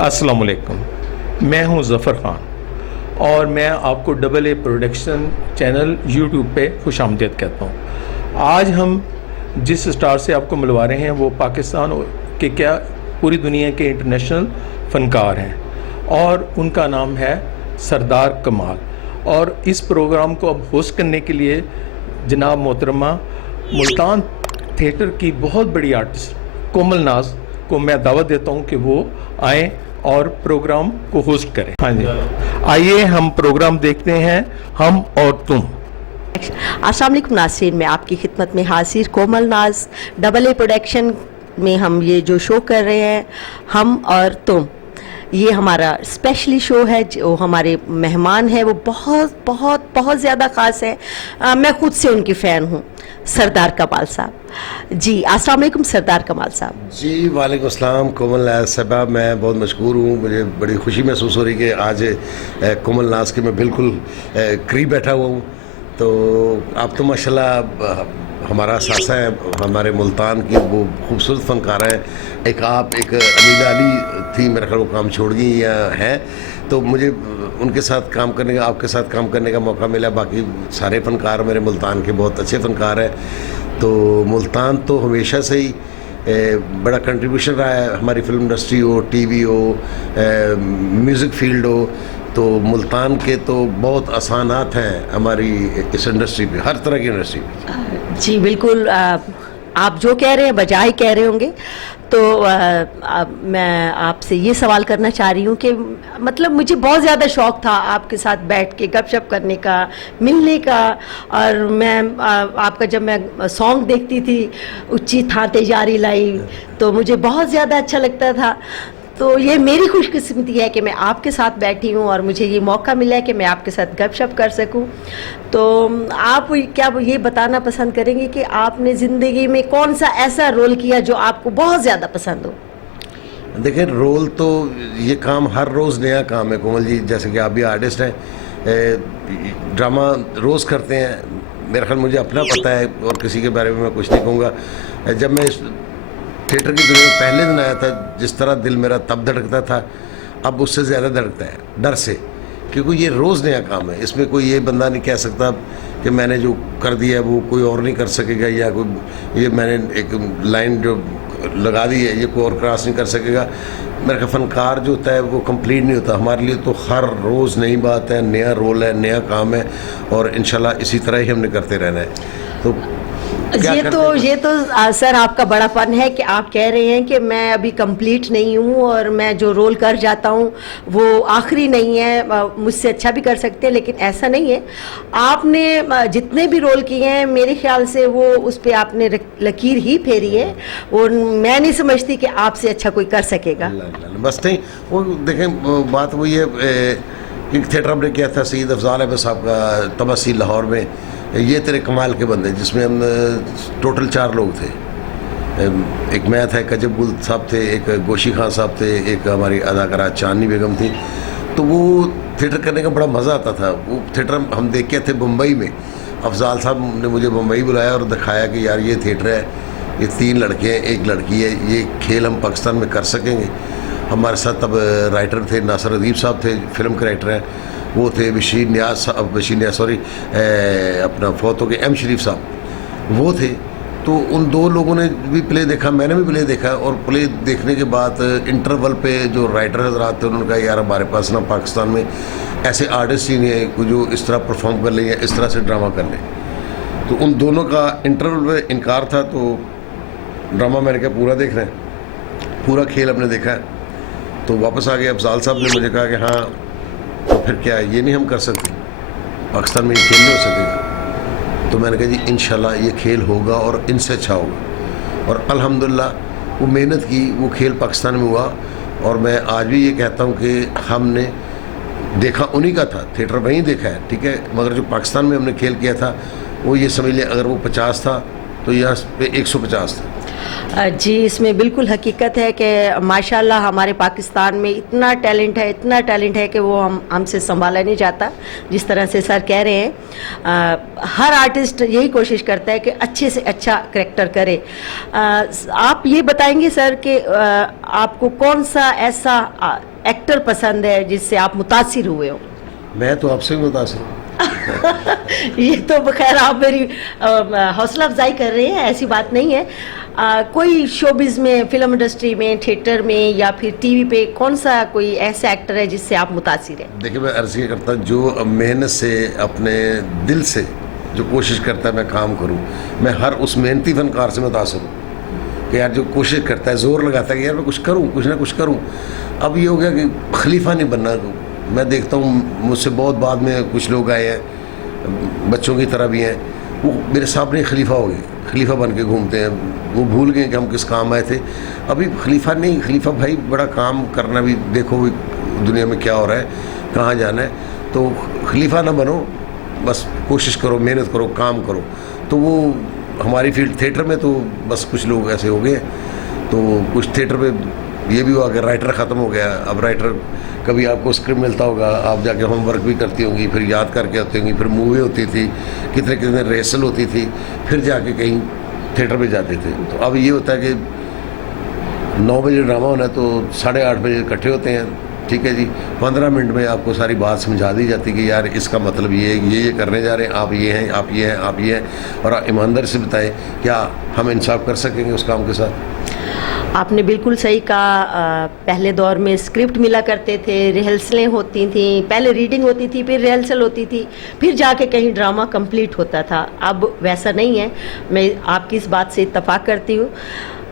अस्सलाम वालेकुम। मैं हूं ज़फ़र ख़ान और मैं आपको double A production channel YouTube पे खुश आमदीद कहता हूं। आज हम जिस स्टार से आपको मिलवा रहे हैं वो पाकिस्तान के क्या पूरी दुनिया के इंटरनेशनल फ़नकार हैं और उनका नाम है सरदार कमाल। और इस प्रोग्राम को अब होस्ट करने के लिए जनाब मोहतरमा मुल्तान थिएटर की बहुत बड़ी आर्टिस्ट कोमल नाज को मैं दावत देता हूं कि वो आएँ और प्रोग्राम को होस्ट करें। हाँ जी, आइए हम प्रोग्राम देखते हैं, हम और तुम। अस्सलाम वालेकुम नाज़रीन, मैं आपकी खिदमत में हाजिर कोमल नाज डबल ए प्रोडक्शन में हम ये जो शो कर रहे हैं हम और तुम, ये हमारा स्पेशली शो है। जो हमारे मेहमान हैं वो बहुत बहुत बहुत ज़्यादा ख़ास है। मैं खुद से उनकी फ़ैन हूँ, सरदार कमाल साहब जी। अस्सलाम वालेकुम सरदार कमाल साहब जी। वालेकुम अस्सलाम कोमल नाज साहबा, मैं बहुत मशकूर हूँ। मुझे बड़ी खुशी महसूस हो रही कि आज कोमल नाज के मैं बिल्कुल करीब बैठा हुआ हूँ। तो आप तो माशाल्लाह हमारा सासा है, हमारे मुल्तान की वो खूबसूरत फ़नकार हैं। एक आप, एक अमीला अली थी, मेरे ख्याल वो काम छोड़ गई हैं। तो मुझे उनके साथ काम करने का, आपके साथ काम करने का मौका मिला। बाकी सारे फ़नकार मेरे मुल्तान के बहुत अच्छे फ़नकार हैं। तो मुल्तान तो हमेशा से ही बड़ा कंट्रीब्यूशन रहा है, हमारी फिल्म इंडस्ट्री हो, टीवी हो, म्यूज़िक फील्ड हो। तो मुल्तान के तो बहुत आसानात हैं हमारी इस इंडस्ट्री पे, हर तरह की इंडस्ट्री पे। जी बिल्कुल, आप जो कह रहे हैं बजा ही कह रहे होंगे। तो मैं आपसे ये सवाल करना चाह रही हूँ कि मतलब मुझे बहुत ज़्यादा शौक़ था आपके साथ बैठ के गपशप करने का, मिलने का। और मैं आपका जब मैं सॉन्ग देखती थी उच्ची थाते जारी लाई, तो मुझे बहुत ज़्यादा अच्छा लगता था। तो ये मेरी खुशकिस्मती है कि मैं आपके साथ बैठी हूँ और मुझे ये मौका मिला है कि मैं आपके साथ गपशप कर सकूँ। तो आप क्या ये बताना पसंद करेंगे कि आपने ज़िंदगी में कौन सा ऐसा रोल किया जो आपको बहुत ज़्यादा पसंद हो? देखिए, रोल तो ये काम हर रोज़ नया काम है कोमल जी। जैसे कि आप भी आर्टिस्ट हैं, ड्रामा रोज़ करते हैं। मेरा ख्याल मुझे अपना पता है और किसी के बारे में मैं कुछ नहीं कहूँगा। जब मैं इस थिएटर की दुनिया में पहले दिन आया था, जिस तरह दिल मेरा तब धड़कता था, अब उससे ज़्यादा धड़कता है डर से, क्योंकि ये रोज़ नया काम है। इसमें कोई ये बंदा नहीं कह सकता कि मैंने जो कर दिया है वो कोई और नहीं कर सकेगा, या कोई ये मैंने एक लाइन जो लगा दी है ये कोई और क्रॉस नहीं कर सकेगा। मेरा फ़नकार जो होता है वो कंप्लीट नहीं होता। हमारे लिए तो हर रोज़ नई बात है, नया रोल है, नया काम है, और इंशाल्लाह इसी तरह ही हमने करते रहना है। तो ये तो सर आपका बड़ापन है कि आप कह रहे हैं कि मैं अभी कंप्लीट नहीं हूँ और मैं जो रोल कर जाता हूँ वो आखिरी नहीं है, मुझसे अच्छा भी कर सकते हैं। लेकिन ऐसा नहीं है, आपने जितने भी रोल किए हैं मेरे ख्याल से वो उस पर आपने लकीर ही फेरी है, और मैं नहीं समझती कि आपसे अच्छा कोई कर सकेगा। बस नहीं, वो देखें बात वही है कि थिएटर हमने किया था सईद अफजाल अहमद साहब का तमसील लाहौर में, ये तेरे कमाल के बंदे, जिसमें हम टोटल 4 लोग थे। एक मैं था, एक अजब गुल साहब थे, एक गोशी खान साहब थे, एक हमारी अदाकारा चांदनी बेगम थी। तो वो थिएटर करने का बड़ा मज़ा आता था। वो थिएटर हम देख के थे मुंबई में। अफजाल साहब ने मुझे मुंबई बुलाया और दिखाया कि यार ये थिएटर है, ये 3 लड़के हैं, 1 लड़की है, ये खेल हम पाकिस्तान में कर सकेंगे। हमारे साथ तब राइटर थे नासिर अदीब साहब थे, फिल्म के राइटर हैं वो थे। बशीर नियाज अपना फौत हो गए, एम शरीफ साहब वो थे। तो उन 2 लोगों ने भी प्ले देखा, मैंने भी प्ले देखा, और प्ले देखने के बाद इंटरवल पे जो राइटर हजरात थे उन्होंने कहा यार हमारे पास ना पाकिस्तान में ऐसे आर्टिस्ट ही नहीं है जो इस तरह परफॉर्म कर लें या इस तरह से ड्रामा कर लें। तो उन दोनों का इंटरवल में इनकार था। तो ड्रामा मैंने कहा पूरा देख रहे हैं, पूरा खेल हमने देखा है। तो वापस आ गए। अफजाल साहब ने मुझे कहा कि हाँ तो फिर क्या ये नहीं हम कर सकते, पाकिस्तान में ये खेल नहीं हो सकेगा। तो मैंने कहा जी इंशाल्लाह ये खेल होगा और इनसे अच्छा होगा। और अल्हम्दुलिल्लाह वो मेहनत की, वो खेल पाकिस्तान में हुआ। और मैं आज भी ये कहता हूँ कि हमने देखा उन्हीं का था, थिएटर वहीं देखा है, ठीक है, मगर जो पाकिस्तान में हमने खेल किया था वो ये समझ लिया अगर वो 50 था तो यहाँ पे 150 था। जी, इसमें बिल्कुल हकीकत है कि माशाल्लाह हमारे पाकिस्तान में इतना टैलेंट है कि वो हमसे संभाला नहीं जाता। जिस तरह से सर कह रहे हैं, हर आर्टिस्ट यही कोशिश करता है कि अच्छे से अच्छा करैक्टर करे। आप ये बताएंगे सर कि आपको कौन सा ऐसा एक्टर पसंद है जिससे आप मुतासिर हुए हो? मैं तो आपसे भी मुतासिर हूँ। ये तो खैर आप मेरी हौसला अफजाई कर रहे हैं, ऐसी बात नहीं है। कोई शोबिज में, फिल्म इंडस्ट्री में, थिएटर में या फिर टीवी पे कौन सा कोई ऐसा एक्टर है जिससे आप मुतासिर हैं? देखिए, मैं अर्ज़ ये करता हूँ, जो मेहनत से अपने दिल से जो कोशिश करता है मैं काम करूँ, मैं हर उस मेहनती फनकार से मुतासिर हूँ कि यार जो कोशिश करता है, जोर लगाता है कि यार मैं कुछ करूँ, कुछ ना कुछ करूँ। अब ये हो गया कि खलीफा नहीं बनना। मैं देखता हूँ मुझसे बहुत बाद में कुछ लोग आए हैं, बच्चों की तरह भी हैं, वो मेरे सामने खलीफा हो गए, खलीफा बन के घूमते हैं। वो भूल गए कि हम किस काम आए थे। अभी खलीफा नहीं, खलीफा भाई बड़ा काम करना भी, देखो भी दुनिया में क्या हो रहा है, कहाँ जाना है। तो खलीफा ना बनो, बस कोशिश करो, मेहनत करो, काम करो। तो वो हमारी फील्ड थिएटर में तो बस कुछ लोग ऐसे हो गए। तो कुछ थिएटर में ये भी हुआ कि राइटर ख़त्म हो गया। अब राइटर, कभी आपको स्क्रिप्ट मिलता होगा, आप जाके होमवर्क भी करती होंगी, फिर याद करके आती होंगी, फिर मूवी होती थी, कितने कितने रिहर्सल होती थी, फिर जाके कहीं थिएटर पे जाते थे। तो अब ये होता है कि 9 बजे ड्रामा होना है तो 8:30 बजे इकट्ठे होते हैं, ठीक है जी। 15 मिनट में आपको सारी बात समझा दी जाती कि यार इसका मतलब ये करने जा रहे हैं, आप ये हैं, आप ये हैं, आप ये हैं। और ईमानदारी से बताएं, क्या हम इंसाफ कर सकेंगे उस काम के साथ? आपने बिल्कुल सही कहा। पहले दौर में स्क्रिप्ट मिला करते थे, रिहर्सलें होती थी, पहले रीडिंग होती थी, फिर रिहर्सल होती थी, फिर जाके कहीं ड्रामा कंप्लीट होता था। अब वैसा नहीं है, मैं आपकी इस बात से इत्तेफाक करती हूँ।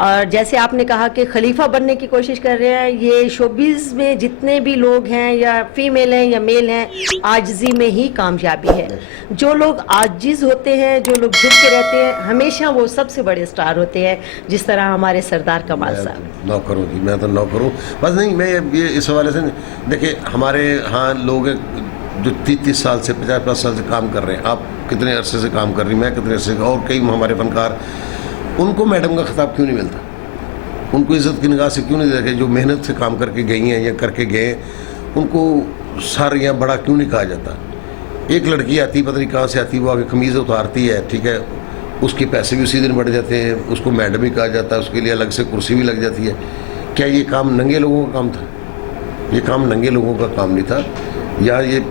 और जैसे आपने कहा कि खलीफा बनने की कोशिश कर रहे हैं, ये शोबिज़ में जितने भी लोग हैं, या फीमेल हैं या मेल हैं, आजिज़ी में ही कामयाबी है। जो लोग आजिज़ होते हैं, जो लोग झुक के रहते हैं, हमेशा वो सबसे बड़े स्टार होते हैं, जिस तरह हमारे सरदार कमाल साहब। नौकर हूँ जी, मैं तो नौकर हूँ। बस नहीं, मैं ये इस हवाले से, देखिए हमारे यहाँ लोग जो 30 साल से 50 साल से काम कर रहे हैं। आप कितने अरसे से काम कर रही हैं, मैं कितने अरसे, और कई हमारे फनकार, उनको मैडम का खिताब क्यों नहीं मिलता? उनको इज़्ज़त की निगाह से क्यों नहीं देखा? जो मेहनत से काम करके गई हैं या करके गए, उनको सर या बड़ा क्यों नहीं कहा जाता? एक लड़की आती, पता नहीं कहाँ से आती, वो आगे कमीज़ उतारती है, ठीक है, उसके पैसे भी उसी दिन बढ़ जाते हैं, उसको मैडम ही कहा जाता है, उसके लिए अलग से कुर्सी भी लग जाती है। क्या ये काम नंगे लोगों का काम था? ये काम नंगे लोगों का काम नहीं था। या ये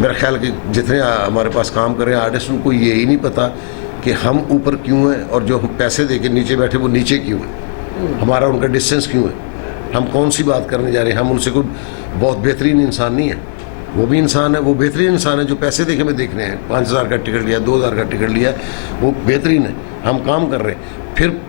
मेरा ख्याल कि जितने हमारे पास काम कर रहे हैं आर्टिस्ट, उनको ये ही नहीं पता कि हम ऊपर क्यों हैं और जो हम पैसे दे के नीचे बैठे वो नीचे क्यों हैं, हमारा उनका डिस्टेंस क्यों है, हम कौन सी बात करने जा रहे हैं। हम उनसे कोई बहुत बेहतरीन इंसान नहीं है, वो भी इंसान है, वो बेहतरीन इंसान है जो पैसे दे के हमें देख रहे हैं। 5000 का टिकट लिया, 2000 का टिकट लिया, वो बेहतरीन है, हम काम कर रहे हैं। फिर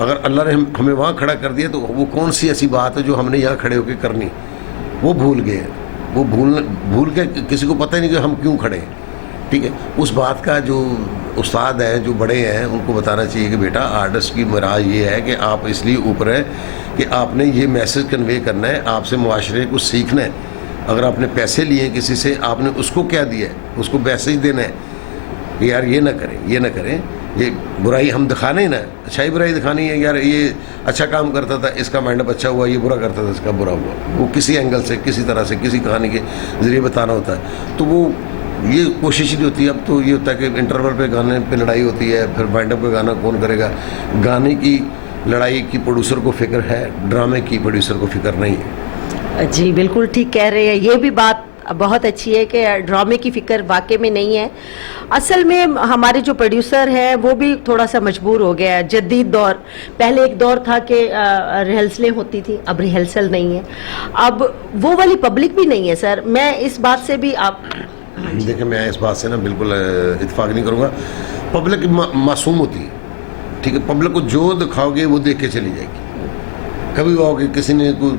अगर अल्लाह ने हमें वहाँ खड़ा कर दिया तो वो कौन सी ऐसी बात है जो हमने यहाँ खड़े होकर करनी, वो भूल गए हैं। वो भूल के किसी को पता ही नहीं कि हम क्यों खड़े हैं, ठीक है। उस बात का जो उस्ताद हैं, जो बड़े हैं, उनको बताना चाहिए कि बेटा आर्टिस्ट की मराज ये है कि आप इसलिए ऊपर हैं कि आपने ये मैसेज कन्वे करना है, आपसे मुआशरे को सीखना है। अगर आपने पैसे लिए किसी से, आपने उसको क्या दिया है, उसको मैसेज देना है कि यार ये ना करें, ये ना करें, ये बुराई हम दिखाना ही ना, अच्छाई बुराई दिखानी है। यार ये अच्छा काम करता था, इसका माइंडअप अच्छा हुआ, ये बुरा करता था, इसका बुरा हुआ। वो किसी एंगल से, किसी तरह से, किसी कहानी के ज़रिए बताना होता है। तो वो ये कोशिश ही होती है। अब तो ये होता है कि इंटरवल पे गाने पे लड़ाई होती है, फिर वाइंड अप पे गाना कौन करेगा। गाने की लड़ाई की प्रोड्यूसर को फिक्र है, ड्रामे की प्रोड्यूसर को फिक्र नहीं है। जी बिल्कुल ठीक कह रहे हैं, ये भी बात बहुत अच्छी है कि ड्रामे की फ़िक्र वाकई में नहीं है। असल में हमारे जो प्रोड्यूसर हैं वो भी थोड़ा सा मजबूर हो गया है। जदीद दौर, पहले एक दौर था कि रिहर्सलें होती थी, अब रिहर्सल नहीं है, अब वो वाली पब्लिक भी नहीं है। सर मैं इस बात से भी आप देखिए, मैं इस बात से ना बिल्कुल इत्तेफाक नहीं करूँगा। पब्लिक मासूम होती है, ठीक है। पब्लिक को जो दिखाओगे वो देख के चली जाएगी। कभी वो कि किसी ने कोई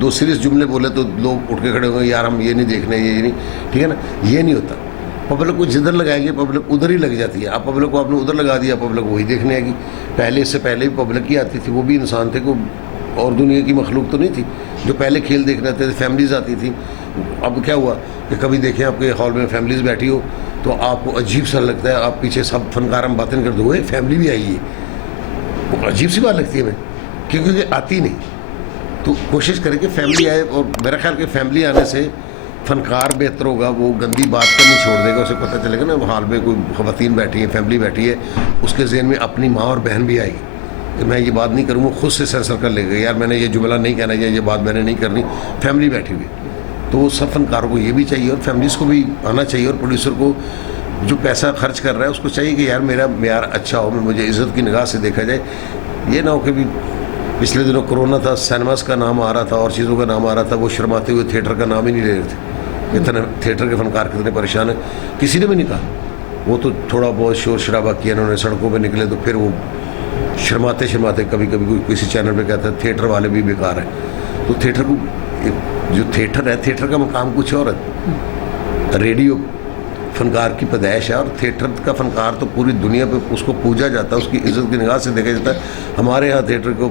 2 सीरियस जुमले बोले तो लोग उठ के खड़े होंगे, यार हम ये नहीं देखने, ये नहीं, ठीक है ना। ये नहीं होता। पब्लिक को जिधर लगाएंगे पब्लिक उधर ही लग जाती है। आप पब्लिक को आपने उधर लगा दिया, पब्लिक वही देखने आएगी। पहले, इससे पहले भी पब्लिक ही आती थी, वो भी इंसान थे, कोई और दुनिया की मखलूक तो नहीं थी। जो पहले खेल देखने आते थे, फैमिलीज़ आती थी। अब क्या हुआ कि कभी देखें आपके हॉल में फैमिलीज़ बैठी हो तो आपको अजीब सा लगता है, आप पीछे सब फनकार हम बातें कर दो, फैमिली भी आई है, वो अजीब सी बात लगती है हमें, क्योंकि आती नहीं। तो कोशिश करें कि फैमिली आए, और मेरा ख्याल कि फैमिली आने से फनकार बेहतर होगा। वो गंदी बात करनी छोड़ देगा, उसे पता चलेगा ना हॉल में कोई ख़वातीन बैठी है, फैमिली बैठी है, उसके ज़हन में अपनी माँ और बहन भी आएगी, کہ میں یہ بات نہیں کروں, وہ خود سے سینسر کر لے گا, یار میں نے یہ جملہ نہیں کہنا, یہ بات میں نے نہیں کرنی. فیملی بیٹھی ہوئی, تو سب فنکاروں کو یہ بھی چاہیے اور فیملیز کو بھی آنا چاہیے, اور پروڈیوسر کو جو پیسہ خرچ کر رہا ہے اس کو چاہیے کہ یار میرا معیار اچھا ہو, مجھے عزت کی نگاہ سے دیکھا جائے. یہ نہ ہو کہ بھی پچھلے دنوں کرونا تھا, سینماز کا نام آ رہا تھا اور چیزوں کا نام آ رہا تھا, وہ شرماتے ہوئے تھیٹر کا نام ہی نہیں لے رہے تھے. اتنے تھیٹر کے فنکار کتنے پریشان ہیں, کسی نے بھی نہیں کہا. وہ تو تھوڑا بہت شور شرابہ کیا انہوں نے, سڑکوں پہ نکلے, تو پھر وہ شرماتے کوئی کوئی کسی چینل پہ کہتا ہے تھیٹر والے بھی بیکار ہیں. تو تھیٹر کو, جو تھیٹر ہے, تھیٹر کا مقام کچھ اور ہے. ریڈیو فنکار کی پیدائش ہے, اور تھیٹر کا فنکار تو پوری دنیا پہ اس کو پوجا جاتا ہے, اس کی عزت کی نگاہ سے دیکھا جاتا ہے. ہمارے یہاں تھیٹر کو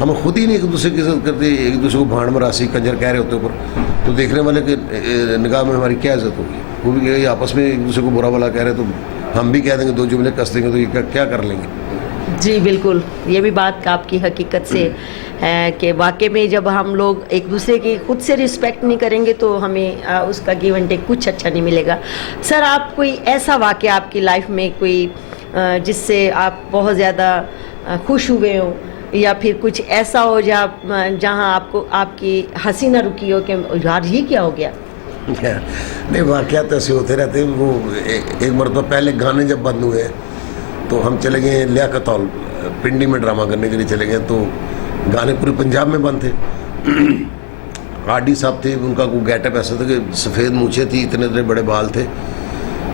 ہم خود ہی نہیں ایک دوسرے کی عزت کرتے, ایک دوسرے کو بھانڈ مراسی کنجر کہہ رہے ہوتے اوپر, تو دیکھنے والے کے نگاہ میں ہماری کیا عزت ہوگی. وہ بھی آپس میں ایک دوسرے کو برا بلا کہہ رہے, تو ہم بھی کہہ دیں گے, دو جملے کس دیں گے, تو یہ کیا کر لیں گے. جی بالکل, یہ بھی بات آپ کی حقیقت سے ہے کہ واقعی میں جب ہم لوگ ایک دوسرے کی خود سے رسپیکٹ نہیں کریں گے تو ہمیں اس کا گیو اینڈ ٹیک کچھ اچھا نہیں ملے گا. سر, آپ کوئی ایسا واقعہ آپ کی لائف میں کوئی جس سے آپ بہت زیادہ خوش ہوئے ہوں, یا پھر کچھ ایسا ہو جہاں آپ کو آپ کی ہنسی نہ رکی ہو کہ یار یہ کیا ہو گیا؟ نہیں, واقعات ایسے ہوتے رہتے ہیں. وہ ایک مرتبہ پہلے گانے جب بند ہوئے تو ہم چلے گئے لیاقت ہال پنڈی میں ڈرامہ کرنے کے لیے چلے گئے. تو گانے پورے پنجاب میں بند تھے. آر ڈی صاحب تھے, ان کا کوئی گیٹ اپ ایسا تھا کہ سفید مونچھیں تھی, اتنے بڑے بال تھے.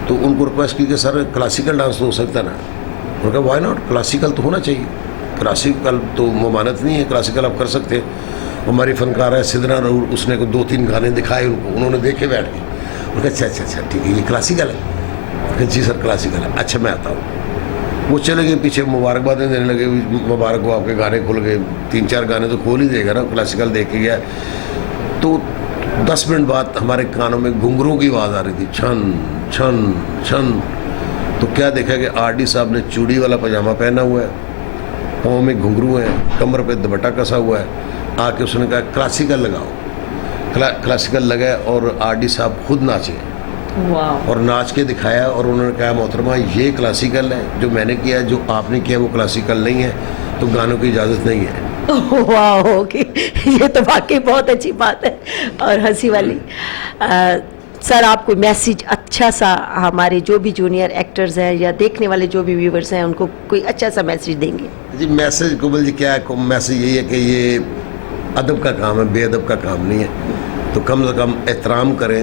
تو ان کو ریکویسٹ کی کہ سر کلاسیکل ڈانس تو ہو سکتا نا. انہوں نے کہا وائی ناٹ, کلاسیکل تو ہونا چاہیے, کلاسیکل تو ممانعت نہیں ہے, کلاسیکل آپ کر سکتے. ہماری فنکار ہے سدنا رول, اس نے 2-3 گانے دکھائے ان کو, انہوں نے دیکھے بیٹھ کے. انہوں نے کہا اچھا ٹھیک ہے, یہ کلاسیکل ہے. انہوں نے کہا جی سر کلاسیکل ہے, اچھا میں آتا ہوں. وہ چلے گئے پیچھے, مبارکبادیں دینے لگے, مبارک ہو آپ کے گانے کھل گئے. 3-4 گانے تو کھول ہی دے گا نا, کلاسیکل دیکھ کے گیا. تو 10 منٹ بعد ہمارے کانوں میں گھنگروں کی آواز آ رہی تھی, چھن چھن چھن. تو کیا دیکھا کہ آر ڈی صاحب نے چوڑی والا پاجامہ پہنا ہوا ہے, پاؤں میں گھنگرو ہیں, کمر پہ دوپٹہ کسا ہوا ہے. آ کے اس نے کہا کلاسیکل لگاؤ. کلاسیکل لگا اور آر ڈی صاحب خود ناچے اور ناچ کے دکھایا. اور انہوں نے کہا محترمہ یہ کلاسیکل ہے, جو میں نے کیا, جو آپ نے کیا وہ کلاسیکل نہیں ہے, تو گانوں کی اجازت نہیں ہے. واہ, اوکے, یہ تو واقعی بہت اچھی بات ہے اور ہنسی والی. سر, آپ کوئی میسیج اچھا سا ہمارے جو بھی جونیئر ایکٹرز ہیں یا دیکھنے والے جو بھی ویورز ہیں ان کو کوئی اچھا سا میسیج دیں گے؟ جی میسیج قبل جی کیا ہے, میسیج یہی ہے کہ یہ ادب کا کام ہے, بے ادب کا کام نہیں ہے. تو کم سے کم احترام کریں,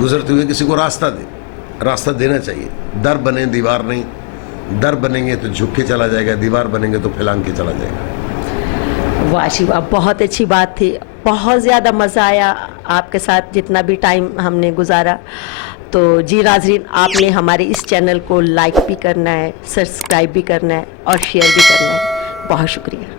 گزرتے ہوئے کسی کو راستہ دینا چاہیے. در بنے دیوار نہیں, در بنیں گے تو جھک کے چلا جائے گا, دیوار بنیں گے تو پھیلانگ کے چلا جائے گا. واہ شیوا, بہت اچھی بات تھی, بہت زیادہ مزہ آیا آپ کے ساتھ جتنا بھی ٹائم ہم نے گزارا. تو جی ناظرین, آپ نے ہمارے اس چینل کو لائک بھی کرنا ہے, سبسکرائب بھی کرنا ہے اور شیئر بھی کرنا ہے. بہت شکریہ.